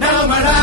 Namara,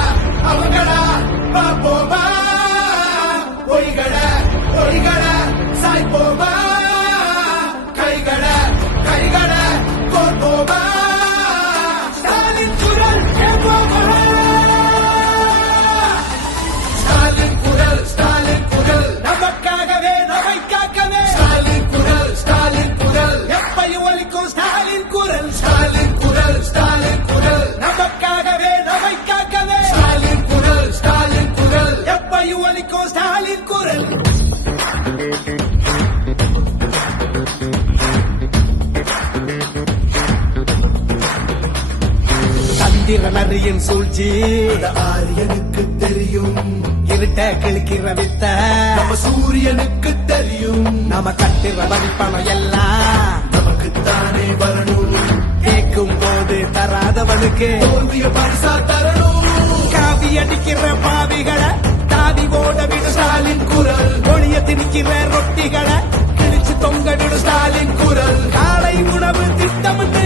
Stalin குரல் ஸ்டாலின் குரல் ஸ்டாலின் குரல். நமக்காகவே நம்மை காக்கவே ஸ்டாலின் குரல் ஸ்டாலின் குரல். எப்பையும் ஒலிக்கும் ஸ்டாலின் குரல். சந்திரனரியின் சூழ்ச்சி. ஆரியனுக்கு தெரியும். இருட்ட கிழக்கிற வித்த. நம்ம சூரியனுக்கு தெரியும். நாம கட்டுற மதிப்பணம் எல்லாம். தராதவனுக்கு தோல்விய பரிசா தரணும் காவி அடிக்கிற பாவிகளை தாவி ஓட விடு ஸ்டாலின் குரல். ஒளிய திணிக்கிற ரொட்டிகளை கிழிச்சு தொங்க விடு ஸ்டாலின் குரல். காலை உணவு திட்டமிட்டு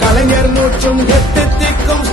കളഞ്ഞർ നൂറ്റും കെട്ടെത്തിക്കും